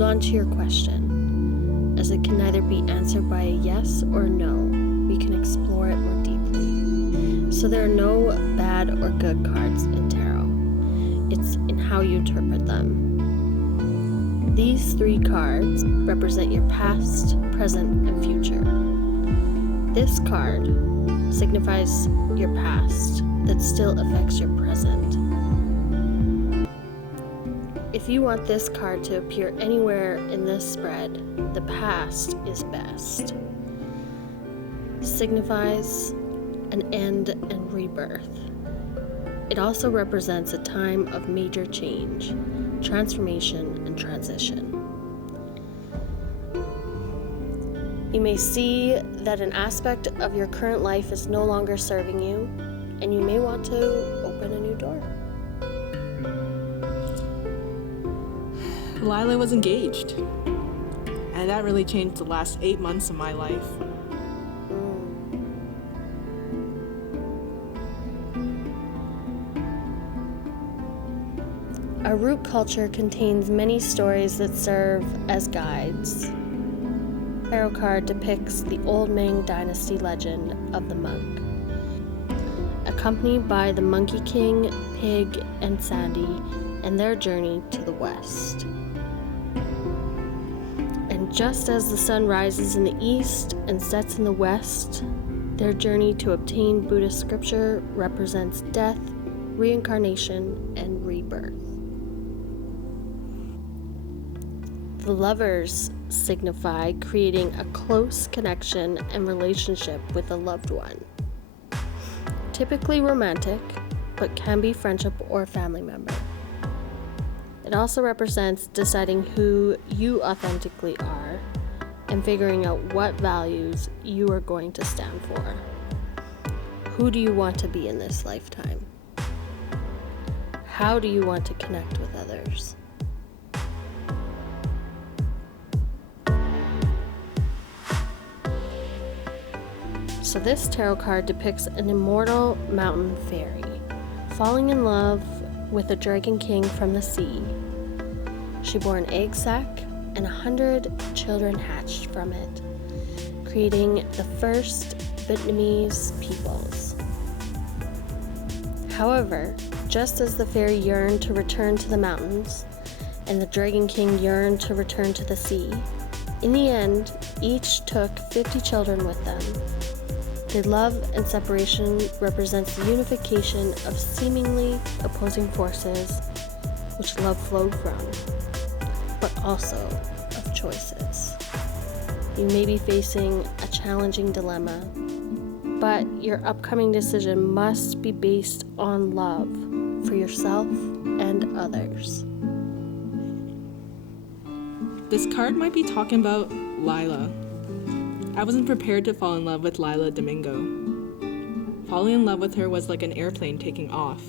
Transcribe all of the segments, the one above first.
hold on to your question, as it can neither be answered by a yes or a no. We can explore it more deeply. So there are no bad or good cards in tarot. It's in how you interpret them. These 3 cards represent your past, present, and future. This card signifies your past that still affects your present. If you want this card to appear anywhere in this spread, the past is best. Signifies an end and rebirth. It also represents a time of major change, transformation, and transition. You may see that an aspect of your current life is no longer serving you, and you may want to open a new door. Lila was engaged, and that really changed the last 8 months of my life. Our root culture contains many stories that serve as guides. Tarot card depicts the old Ming dynasty legend of the monk, accompanied by the Monkey King, Pig, and Sandy, and their journey to the west. And just as the sun rises in the east and sets in the west, their journey to obtain Buddhist scripture represents death, reincarnation, and rebirth. The lovers signify creating a close connection and relationship with a loved one. Typically romantic, but can be friendship or family member. It also represents deciding who you authentically are and figuring out what values you are going to stand for. Who do you want to be in this lifetime? How do you want to connect with others? So this tarot card depicts an immortal mountain fairy falling in love with a dragon king from the sea. She bore an egg sac and 100 children hatched from it, creating the first Vietnamese peoples. However, just as the fairy yearned to return to the mountains and the dragon king yearned to return to the sea, in the end, each took 50 children with them. The love and separation represents the unification of seemingly opposing forces which love flowed from, but also of choices. You may be facing a challenging dilemma, but your upcoming decision must be based on love for yourself and others. This card might be talking about Lila. I wasn't prepared to fall in love with Lila Domingo. Falling in love with her was like an airplane taking off.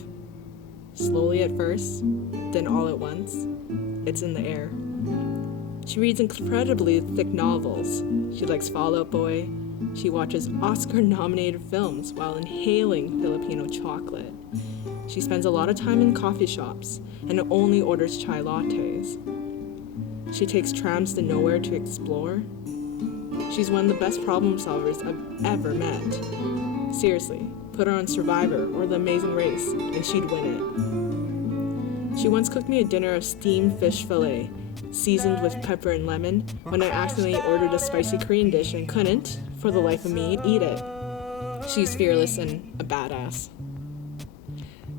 Slowly at first, then all at once, it's in the air. She reads incredibly thick novels. She likes Fall Out Boy. She watches Oscar-nominated films while inhaling Filipino chocolate. She spends a lot of time in coffee shops and only orders chai lattes. She takes trams to nowhere to explore. She's one of the best problem solvers I've ever met. Seriously, put her on Survivor or The Amazing Race and she'd win it. She once cooked me a dinner of steamed fish fillet, seasoned with pepper and lemon, when I accidentally ordered a spicy Korean dish and couldn't, for the life of me, eat it. She's fearless and a badass.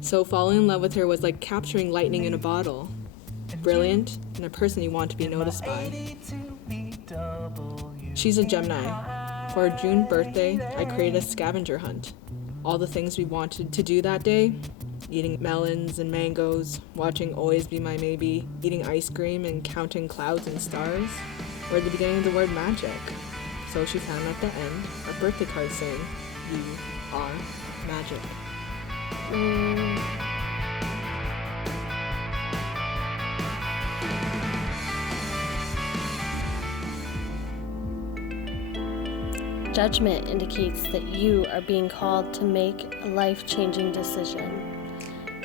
So falling in love with her was like capturing lightning in a bottle. Brilliant, and a person you want to be noticed by. She's a Gemini. For her June birthday, I created a scavenger hunt. All the things we wanted to do that day: eating melons and mangoes, watching Always Be My Maybe, eating ice cream and counting clouds and stars, were at the beginning of the word magic. So she found at the end a birthday card saying, "You are magic." Judgment indicates that you are being called to make a life-changing decision,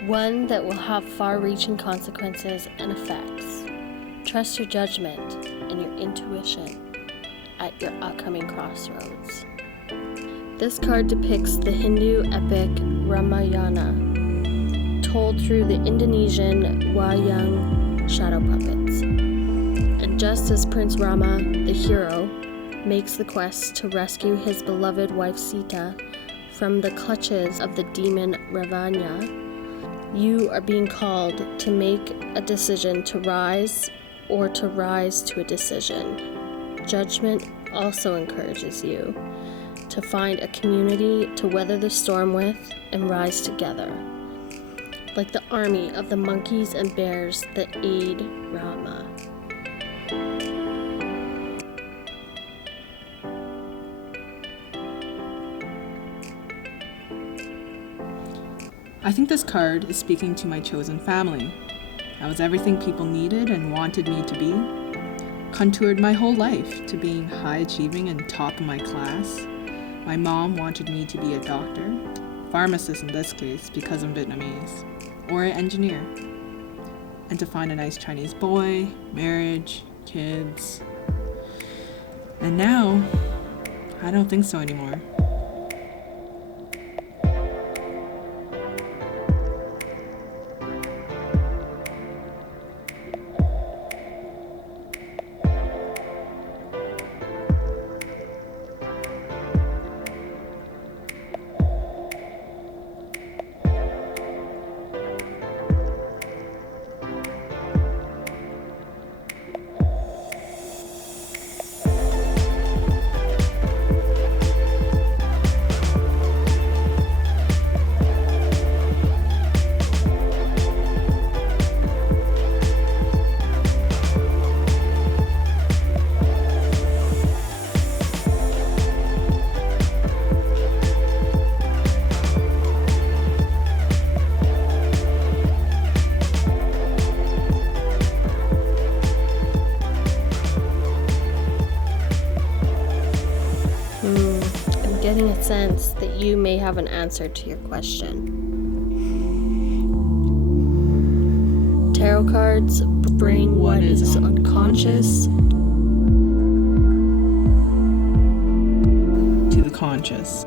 one that will have far-reaching consequences and effects. Trust your judgment and your intuition at your upcoming crossroads. This card depicts the Hindu epic Ramayana, told through the Indonesian wayang shadow puppets. And just as Prince Rama, the hero, makes the quest to rescue his beloved wife Sita from the clutches of the demon Ravana, you are being called to make a decision to rise or to rise to a decision. Judgment also encourages you to find a community to weather the storm with and rise together, like the army of the monkeys and bears that aid Rama. I think this card is speaking to my chosen family. I was everything people needed and wanted me to be. Contoured my whole life to being high-achieving and top of my class. My mom wanted me to be a doctor, pharmacist in this case because I'm Vietnamese, or an engineer. And to find a nice Chinese boy, marriage, kids. And now, I don't think so anymore. Getting a sense that you may have an answer to your question. Tarot cards bring what is unconscious to the conscious.